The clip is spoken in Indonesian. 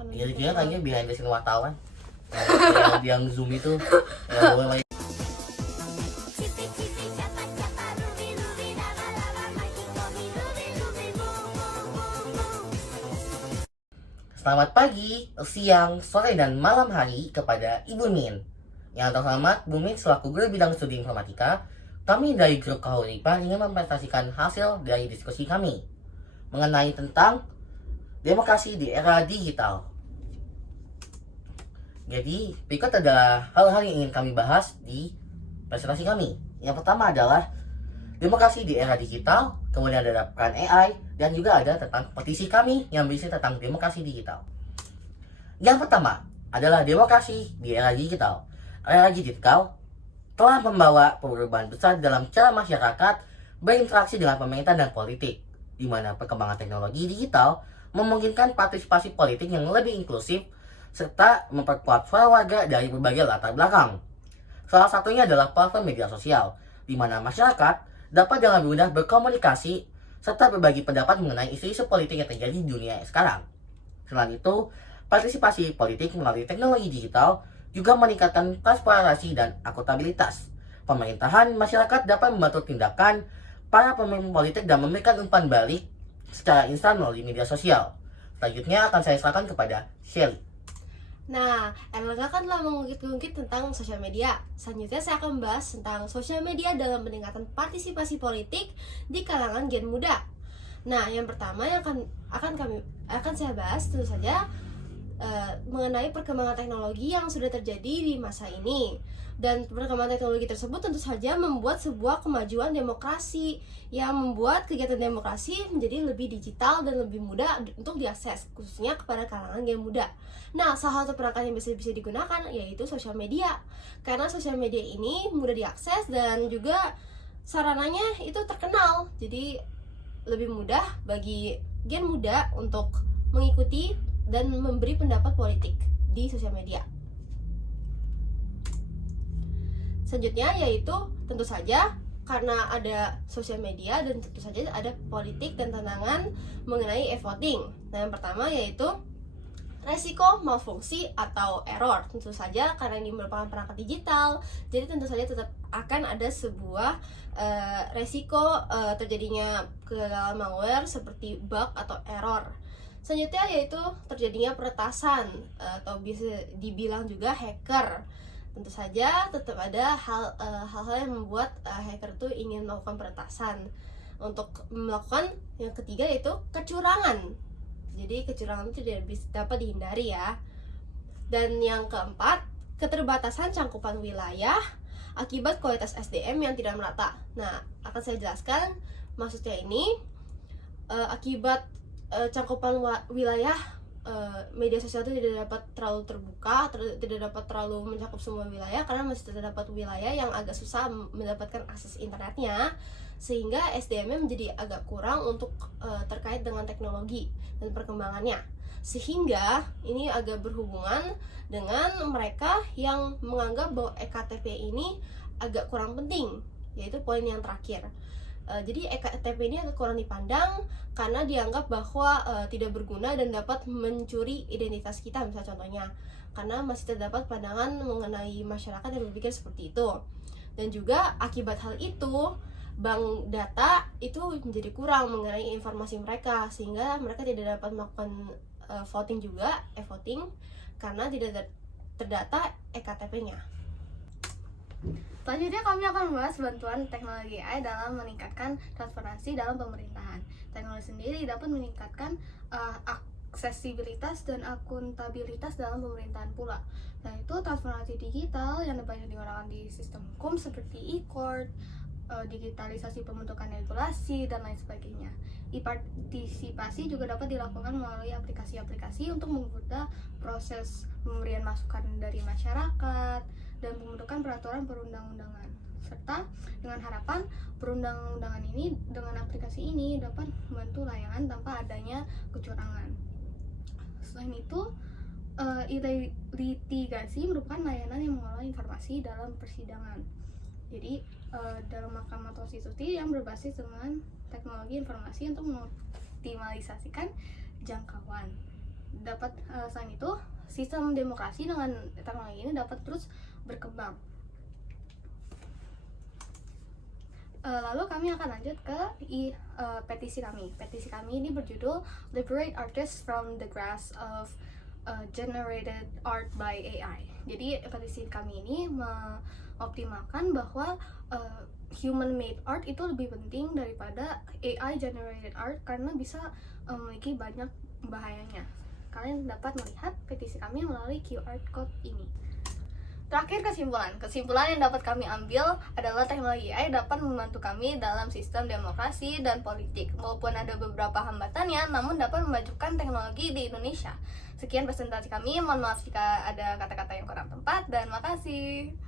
Kira-kira kayaknya behind the scene wartawan yang Zoom itu yang boleh. Selamat pagi, siang, sore, dan malam hari kepada Ibu Min. Yang terhormat, Bu Min selaku guru bidang studi informatika, kami dari grup Kahuripan ingin mempresentasikan hasil dari diskusi kami mengenai tentang demokrasi di era digital. Jadi, berikut adalah hal-hal yang ingin kami bahas di presentasi kami. Yang pertama adalah demokrasi di era digital, kemudian ada peran AI, dan juga ada tentang petisi kami yang berisi tentang demokrasi digital. Yang pertama adalah demokrasi di era digital. Era digital telah membawa perubahan besar dalam cara masyarakat berinteraksi dengan pemerintah dan politik, di mana perkembangan teknologi digital memungkinkan partisipasi politik yang lebih inklusif serta memperkuat suara warga dari berbagai latar belakang. Salah satunya adalah platform media sosial, di mana masyarakat dapat dengan mudah berkomunikasi serta berbagi pendapat mengenai isu-isu politik yang terjadi di dunia sekarang. Selain itu, partisipasi politik melalui teknologi digital juga meningkatkan transparansi dan akuntabilitas. Pemerintahan masyarakat dapat membantu tindakan para pemimpin politik dan memberikan umpan balik secara instan melalui media sosial. Selanjutnya akan saya serahkan kepada Shelly. Nah, Erlangga kan telah mengungkit-ungkit tentang sosial media. Selanjutnya saya akan membahas tentang sosial media dalam peningkatan partisipasi politik di kalangan gen muda. Nah, yang pertama yang akan saya bahas tentu saja mengenai perkembangan teknologi yang sudah terjadi di masa ini. Dan perkembangan teknologi tersebut tentu saja membuat sebuah kemajuan demokrasi yang membuat kegiatan demokrasi menjadi lebih digital dan lebih mudah untuk diakses, khususnya kepada kalangan gen muda. Nah, salah satu perangkat yang bisa digunakan yaitu sosial media. Karena sosial media ini mudah diakses dan juga sarananya itu terkenal. Jadi lebih mudah bagi gen muda untuk mengikuti dan memberi pendapat politik di sosial media. Selanjutnya yaitu tentu saja karena ada sosial media dan tentu saja ada politik dan tantangan mengenai e-voting. Nah, yang pertama yaitu resiko malfungsi atau error. Tentu saja karena ini merupakan perangkat digital, jadi tentu saja tetap akan ada sebuah resiko terjadinya kegagalan malware seperti bug atau error. Selanjutnya yaitu terjadinya peretasan atau bisa dibilang juga hacker. Tentu saja tetap ada hal-hal yang membuat hacker itu ingin melakukan peretasan. Untuk melakukan yang ketiga yaitu kecurangan. Jadi kecurangan itu tidak dapat dihindari ya. Dan yang keempat, keterbatasan cangkupan wilayah akibat kualitas SDM yang tidak merata. Nah, akan saya jelaskan maksudnya ini akibat cangkupan wilayah media sosial itu tidak dapat terlalu terbuka, tidak dapat terlalu mencakup semua wilayah karena masih terdapat wilayah yang agak susah mendapatkan akses internetnya, sehingga SDM-nya menjadi agak kurang untuk terkait dengan teknologi dan perkembangannya. Sehingga ini agak berhubungan dengan mereka yang menganggap bahwa EKTP ini agak kurang penting, yaitu poin yang terakhir. Jadi EKTP ini agak kurang dipandang karena dianggap bahwa tidak berguna dan dapat mencuri identitas kita, misalnya contohnya, karena masih terdapat pandangan mengenai masyarakat yang berpikir seperti itu. Dan juga akibat hal itu, bank data itu menjadi kurang mengenai informasi mereka, sehingga mereka tidak dapat melakukan voting juga, e-voting, karena tidak terdata EKTP-nya. Selanjutnya kami akan membahas bantuan teknologi AI dalam meningkatkan transparansi dalam pemerintahan. Teknologi sendiri dapat meningkatkan aksesibilitas dan akuntabilitas dalam pemerintahan pula. Dan itu transparansi digital yang banyak digunakan di sistem hukum seperti e-court, digitalisasi pembentukan regulasi, dan lain sebagainya. E-partisipasi juga dapat dilakukan melalui aplikasi-aplikasi untuk mempermudah proses pemberian masukan dari masyarakat dan pembentukan peraturan perundang-undangan, serta dengan harapan perundang-undangan ini dengan aplikasi ini dapat membantu layanan tanpa adanya kecurangan. Selain itu, litigasi merupakan layanan yang mengolah informasi dalam persidangan. Jadi dalam Mahkamah Konstitusi yang berbasis dengan teknologi informasi untuk mengoptimalisasikan jangkauan. Selain itu, sistem demokrasi dengan teknologi ini dapat terus berkembang. Lalu kami akan lanjut ke petisi kami. Petisi kami ini berjudul Liberate Artists from the Grasp of Generated Art by AI. Jadi petisi kami ini mengoptimalkan bahwa human made art itu lebih penting daripada AI generated art karena bisa memiliki banyak bahayanya. Kalian dapat melihat petisi kami melalui QR code ini. Terakhir, kesimpulan yang dapat kami ambil adalah teknologi AI dapat membantu kami dalam sistem demokrasi dan politik. Walaupun ada beberapa hambatannya, namun dapat memajukan teknologi di Indonesia. Sekian presentasi kami, mohon maaf jika ada kata-kata yang kurang tepat, dan makasih.